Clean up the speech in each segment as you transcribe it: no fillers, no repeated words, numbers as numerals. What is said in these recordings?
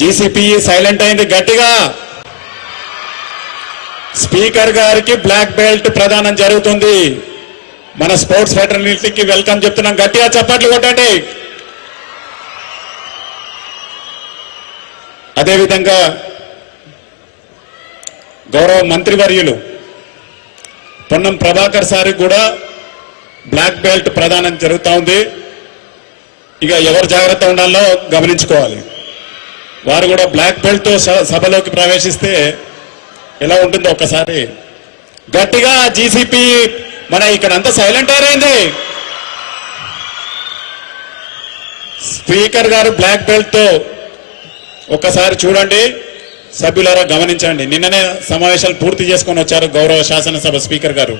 GCP silent అయింది గట్టిగా. Speaker గారికి బ్లాక్ బెల్ట్ ప్రదానం జరుగుతుంది. మన స్పోర్ట్స్ ఫెటర్నిటీకి వెల్కమ్ చెప్తున్నాం. గట్టిగా చప్పట్లు కొట్టండి. అదేవిధంగా గౌరవ మంత్రివర్యులు పొన్నం ప్రభాకర్ సార్కి కూడా బ్లాక్ బెల్ట్ ప్రదానం జరుగుతూ ఉంది. ఇక ఎవరు జాగ్రత్త ఉండాలో గమనించుకోవాలి. వారు కూడా బ్లాక్ బెల్ట్తో సభలోకి ప్రవేశిస్తే ఎలా ఉంటుందో ఒక్కసారి గట్టిగా. జీసీపీ మన ఇక్కడ అంతా సైలెంట్ అయిపోయింది. స్పీకర్ గారు బ్లాక్ బెల్ట్తో ఒక్కసారి చూడండి. సభ్యులారా గమనించండి. నిన్ననే సమావేశాలు పూర్తి చేసుకొని వచ్చారు గౌరవ శాసనసభ స్పీకర్ గారు.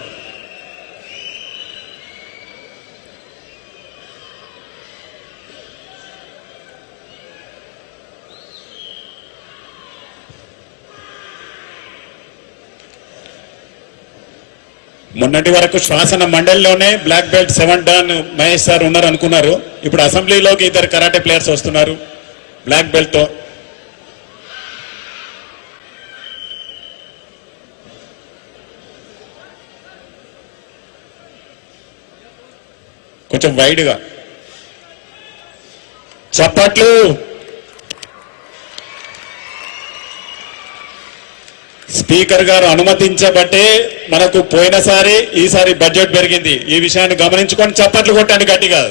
మొన్నటి వరకు శాసన మండలిలోనే black belt 7 dan Mahesh sir ఉన్నారు అనుకున్నారు. ఇప్పుడు అసెంబ్లీలోకి ఇద్దరు కరాటే ప్లేయర్స్ వస్తున్నారు బ్లాక్ బెల్ట్తో. కొంచెం వైడ్గా చప్పట్లు. స్పీకర్ గారు అనుమతించబట్టే మనకు పోయినసారి ఈసారి బడ్జెట్ పెరిగింది. ఈ విషయాన్ని గమనించుకొని చప్పట్లు కొట్టండి గట్టిగా.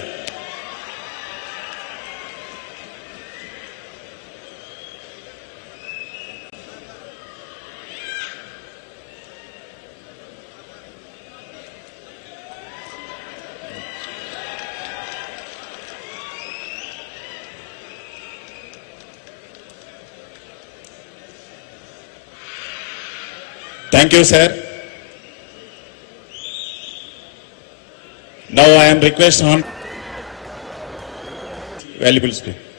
Thank you, sir. Now I am requesting on valuable speaker.